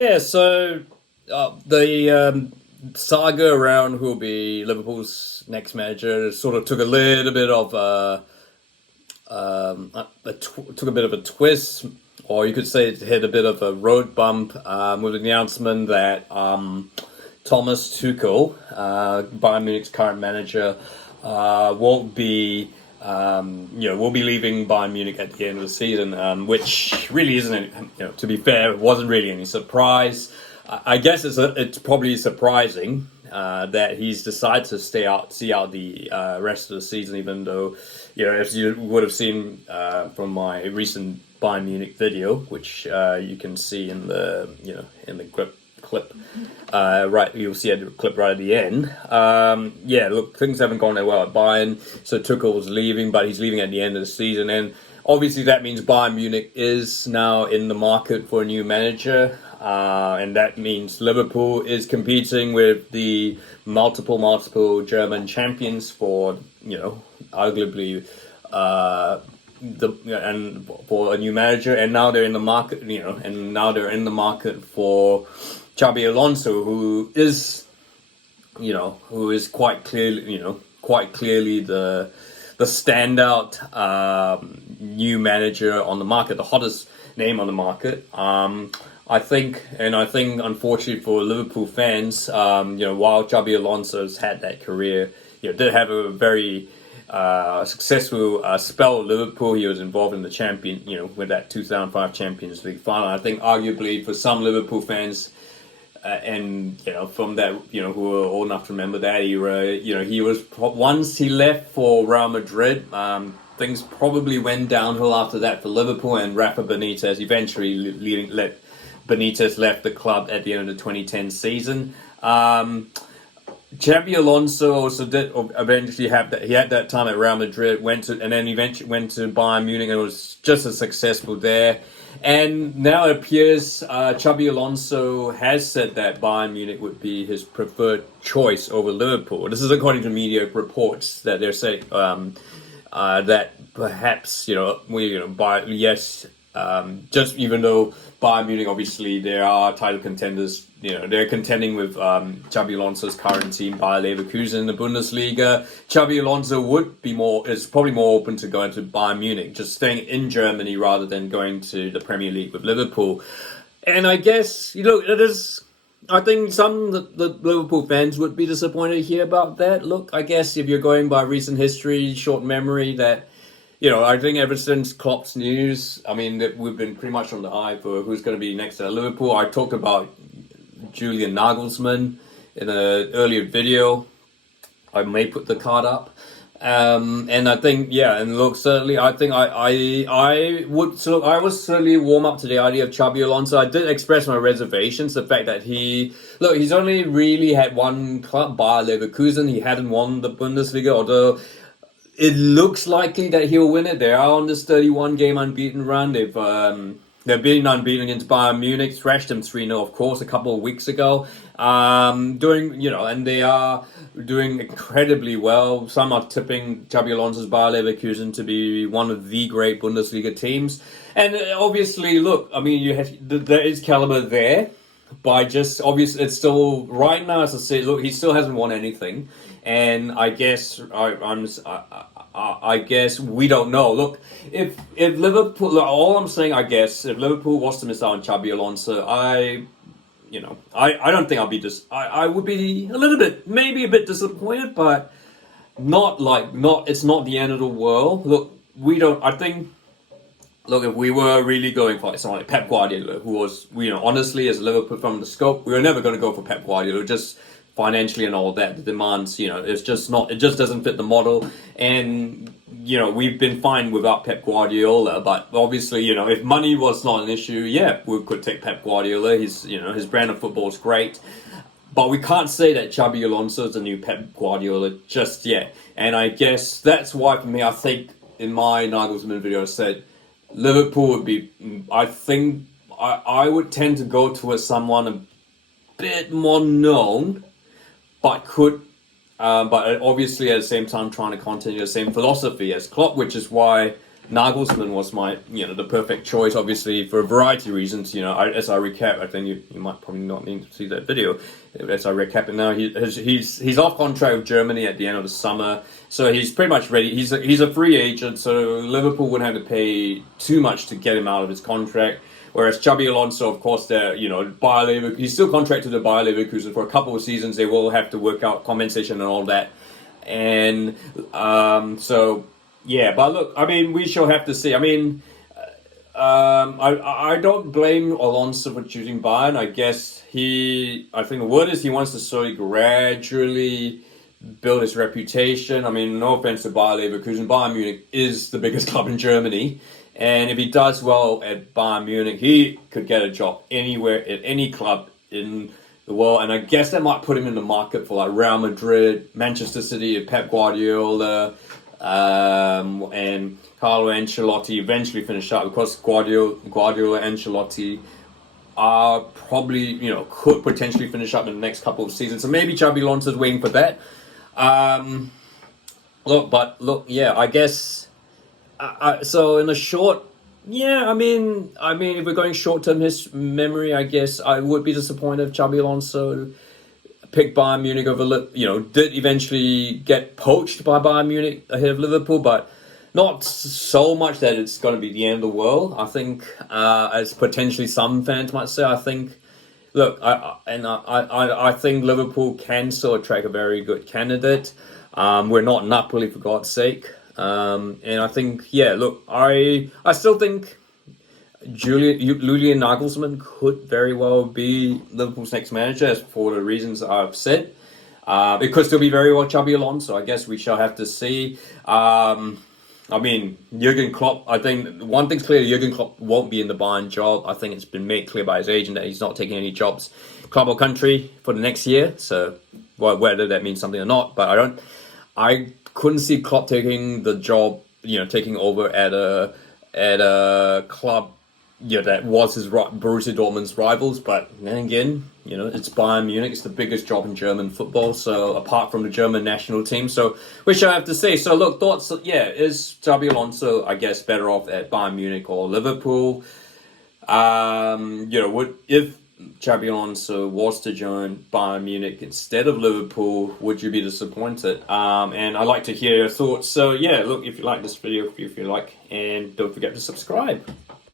Yeah, so the saga around who will be Liverpool's next manager sort of took a little bit of took a bit of a twist, or you could say it hit a bit of a road bump with the announcement that Thomas Tuchel, Bayern Munich's current manager, won't be will be leaving Bayern Munich at the end of the season, which really isn't, to be fair, it wasn't really any surprise. I guess it's probably surprising that he's decided to see out the rest of the season, even though, as you would have seen from my recent Bayern Munich video, which you can see in the, in the clip. Right, you'll see a clip right at the end. Look, things haven't gone that well at Bayern, so Tuchel was leaving, but he's leaving at the end of the season, and obviously that means Bayern Munich is now in the market for a new manager, and that means Liverpool is competing with the multiple German champions for, arguably, and for a new manager, and now they're in the market, for Xabi Alonso, who is quite clearly the standout new manager on the market, the hottest name on the market. I think, unfortunately for Liverpool fans, while Xabi Alonso's had that career, did have a very successful spell at Liverpool. He was involved in the with that 2005 Champions League final. I think arguably for some Liverpool fans, and from that, who are old enough to remember that era, he was once he left for Real Madrid, things probably went downhill after that for Liverpool, and Rafa Benitez eventually left the club at the end of the 2010 season. Xabi Alonso also did eventually have that. He had that time at Real Madrid, eventually went to Bayern Munich, and was just as successful there. And now it appears Xabi Alonso has said that Bayern Munich would be his preferred choice over Liverpool. This is according to media reports that they're saying that perhaps just even though Bayern Munich, obviously, there are title contenders. They're contending with Xabi Alonso's current team, Bayer Leverkusen, in the Bundesliga. Xabi Alonso is probably more open to going to Bayern Munich, just staying in Germany rather than going to the Premier League with Liverpool. And I guess, it is. I think some of the Liverpool fans would be disappointed to hear about that. Look, I guess if you're going by recent history, short memory, that. I think ever since Klopp's news, that we've been pretty much on the eye for who's going to be next at Liverpool. I talked about Julian Nagelsmann in an earlier video. I may put the card up. And I think, and look, certainly, I think I would certainly warm up to the idea of Xabi Alonso. I did express my reservations, the fact that he's only really had one club, Bayer Leverkusen. He hadn't won the Bundesliga, although it looks likely that he'll win it. They are on this 31-game unbeaten run. They've been unbeaten against Bayern Munich, thrashed them 3-0, of course, a couple of weeks ago. And they are doing incredibly well. Some are tipping Xabi Alonso's Bayer Leverkusen to be one of the great Bundesliga teams. And obviously, look, there is caliber there. But obviously, it's still right now. As I said, look, he still hasn't won anything, and I guess I guess we don't know. Look, if Liverpool, all I'm saying, I guess, if Liverpool was to miss out on Xabi Alonso, I don't think I'll be I would be a little bit, maybe a bit disappointed, but it's not the end of the world. Look, Look, if we were really going for someone like Pep Guardiola, who was, honestly, as Liverpool from the scope, we were never going to go for Pep Guardiola, just financially and all that. The demands, it just doesn't fit the model. And, we've been fine without Pep Guardiola, but obviously, if money was not an issue, we could take Pep Guardiola. His brand of football is great. But we can't say that Xabi Alonso is the new Pep Guardiola just yet. And I guess that's why, for me, I think in my Nagelsmann video I said, Liverpool would be, I think, I would tend to go towards someone a bit more known, but obviously at the same time trying to continue the same philosophy as Klopp, which is why Nagelsmann was my, the perfect choice, obviously, for a variety of reasons. As I recap, I think you might probably not need to see that video. As I recap it now, he's off contract with Germany at the end of the summer, so he's pretty much ready. He's a free agent, so Liverpool wouldn't have to pay too much to get him out of his contract. Whereas Xabi Alonso, of course, Bayer Leverkusen, he's still contracted to Bayer Leverkusen for a couple of seasons. They will have to work out compensation and all that, and so. Yeah, but look, I mean, we shall have to see. I mean, I don't blame Alonso for choosing Bayern. I think the word is he wants to slowly, gradually build his reputation. I mean, no offense to Bayer Leverkusen, Bayern Munich is the biggest club in Germany. And if he does well at Bayern Munich, he could get a job anywhere, at any club in the world. And I guess that might put him in the market for like Real Madrid, Manchester City, Pep Guardiola, and Carlo Ancelotti eventually finish up, because Guardiola Ancelotti are probably, could potentially finish up in the next couple of seasons. So maybe Xabi Alonso's waiting for that. I guess. So in the short, I mean, if we're going short term, his memory, I guess I would be disappointed if Xabi Alonso picked Bayern Munich over, did eventually get poached by Bayern Munich ahead of Liverpool, but not so much that it's going to be the end of the world. I think, as potentially some fans might say, I think, I think Liverpool can still attract a very good candidate. We're not Napoli, for God's sake. And I think, I still think Julian Nagelsmann could very well be Liverpool's next manager, for the reasons I've said. It could still be very well Xabi Alonso. I guess we shall have to see. I mean, Jurgen Klopp, I think one thing's clear, Jurgen Klopp won't be in the Bayern job. I think it's been made clear by his agent that he's not taking any jobs, club or country, for the next year. So, whether that means something or not, but I couldn't see Klopp taking the job, taking over at a club, that was his Borussia Dortmund's rivals. But then again, it's Bayern Munich. It's the biggest job in German football. So apart from the German national team, so which I have to say. So look, thoughts. Is Xabi Alonso, I guess, better off at Bayern Munich or Liverpool? If Xabi Alonso was to join Bayern Munich instead of Liverpool, would you be disappointed? And I'd like to hear your thoughts. So look, if you like this video, if you like, and don't forget to subscribe.